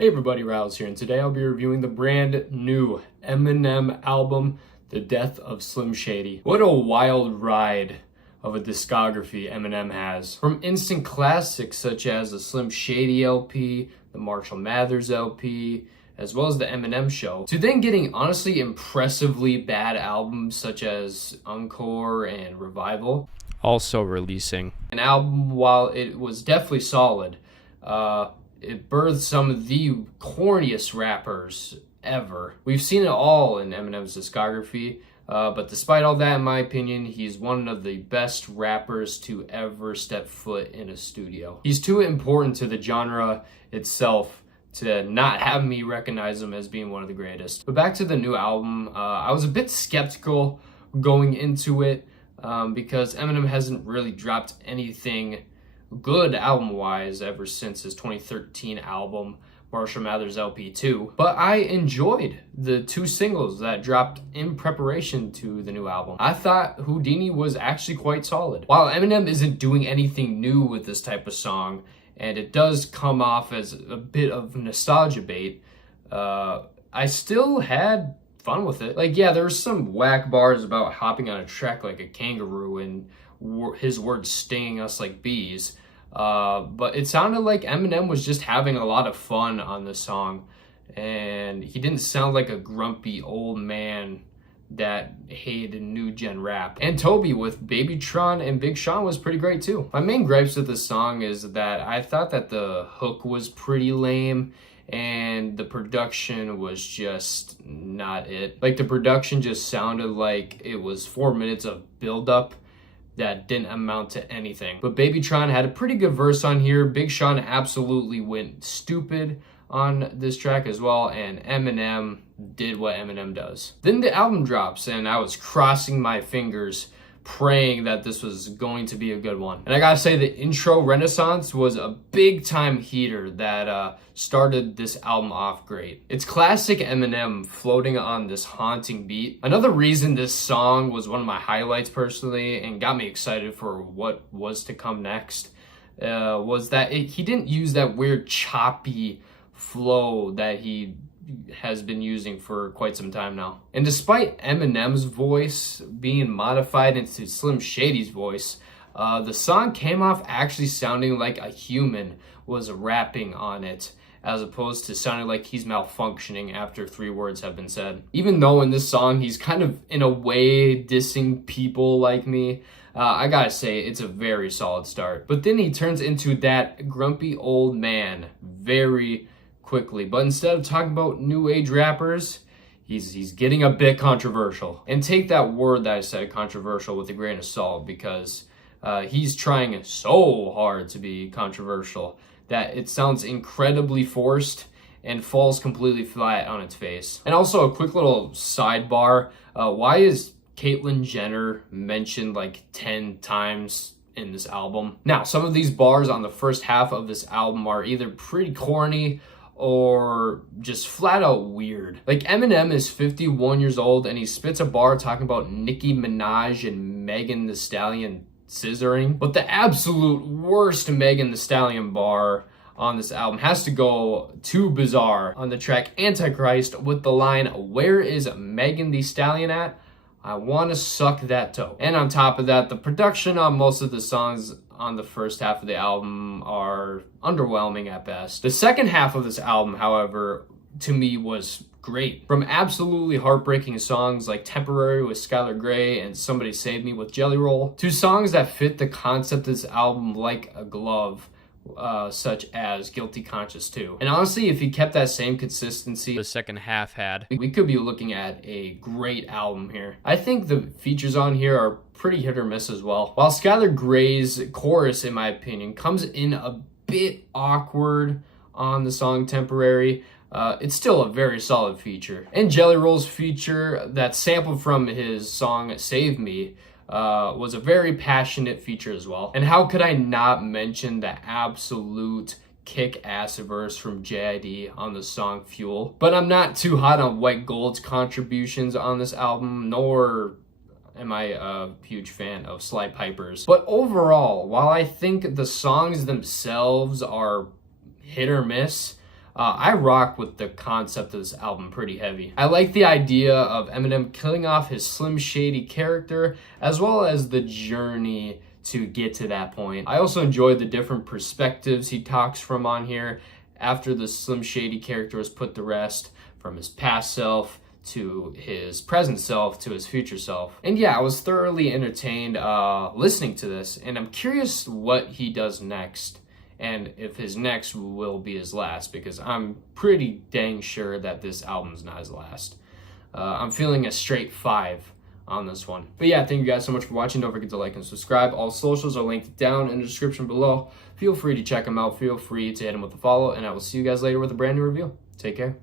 Hey everybody, Riles here, and today I'll be reviewing the brand new Eminem album, The Death of Slim Shady. What a wild ride of a discography Eminem has. From instant classics such as the Slim Shady LP, the Marshall Mathers LP, as well as the Eminem Show, to then getting honestly impressively bad albums such as Encore and Revival. Also releasing an album, while it was definitely solid, it birthed some of the corniest rappers ever. We've seen it all in Eminem's discography, but despite all that, in my opinion, he's one of the best rappers to ever step foot in a studio. He's too important to the genre itself to not have me recognize him as being one of the greatest. But back to the new album, I was a bit skeptical going into it because Eminem hasn't really dropped anything good album-wise ever since his 2013 album, Marshall Mathers LP 2. But I enjoyed the two singles that dropped in preparation to the new album. I thought Houdini was actually quite solid. While Eminem isn't doing anything new with this type of song, and it does come off as a bit of nostalgia bait, I still had fun with it. Like, yeah, there were some whack bars about hopping on a track like a kangaroo and his words stinging us like bees. But it sounded like Eminem was just having a lot of fun on this song, and he didn't sound like a grumpy old man that hated new gen rap. And Toby with Babytron and Big Sean was pretty great too. My main gripes with this song is that I thought that the hook was pretty lame and the production was just not it. Like, the production just sounded like it was 4 minutes of build-up that didn't amount to anything. But Babytron had a pretty good verse on here. Big Sean absolutely went stupid on this track as well, and Eminem did what Eminem does. Then the album drops, and I was crossing my fingers praying that this was going to be a good one. And I gotta say, the intro Renaissance was a big time heater that started this album off great. It's classic Eminem floating on this haunting beat. Another reason this song was one of my highlights personally and got me excited for what was to come next was that he didn't use that weird choppy flow that he has been using for quite some time now. And despite Eminem's voice being modified into Slim Shady's voice, the song came off actually sounding like a human was rapping on it, as opposed to sounding like he's malfunctioning after 3 words have been said. Even though in this song he's kind of in a way dissing people like me, I gotta say it's a very solid start. But then he turns into that grumpy old man very quickly. But instead of talking about new age rappers, he's getting a bit controversial. And take that word that I said, controversial, with a grain of salt, because he's trying so hard to be controversial that it sounds incredibly forced and falls completely flat on its face. And also a quick little sidebar, why is Caitlyn Jenner mentioned like 10 times in this album? Now, some of these bars on the first half of this album are either pretty corny or just flat out weird. Like, Eminem is 51 years old and he spits a bar talking about Nicki Minaj and Megan Thee Stallion scissoring. But the absolute worst Megan Thee Stallion bar on this album has to go to Bizarre on the track Antichrist with the line, "Where is Megan Thee Stallion at? I wanna suck that toe." And on top of that, the production on most of the songs on the first half of the album are underwhelming at best. The second half of this album, however, to me was great. From absolutely heartbreaking songs like Temporary with Skylar Grey and Somebody Save Me with Jelly Roll, to songs that fit the concept of this album like a glove, such as Guilty Conscience 2. And honestly, if he kept that same consistency the second half had, we could be looking at a great album here. I think the features on here are pretty hit or miss as well. While Skylar Grey's chorus, in my opinion, comes in a bit awkward on the song Temporary, it's still a very solid feature. And Jelly Roll's feature that sampled from his song Save Me was a very passionate feature as well. And how could I not mention the absolute kick-ass verse from Shady on the song Fuel? But I'm not too hot on White Gold's contributions on this album, nor am I a huge fan of Sly Piper's. But overall, while I think the songs themselves are hit or miss, I rock with the concept of this album pretty heavy. I like the idea of Eminem killing off his Slim Shady character, as well as the journey to get to that point. I also enjoy the different perspectives he talks from on here after the Slim Shady character was put to rest, from his past self to his present self to his future self. And yeah, I was thoroughly entertained listening to this, and I'm curious what he does next, and if his next will be his last, because I'm pretty dang sure that this album's not his last. I'm feeling a straight 5 on this one. But yeah, thank you guys so much for watching. Don't forget to like and subscribe. All socials are linked down in the description below. Feel free to check them out. Feel free to hit them with a follow, and I will see you guys later with a brand new review. Take care.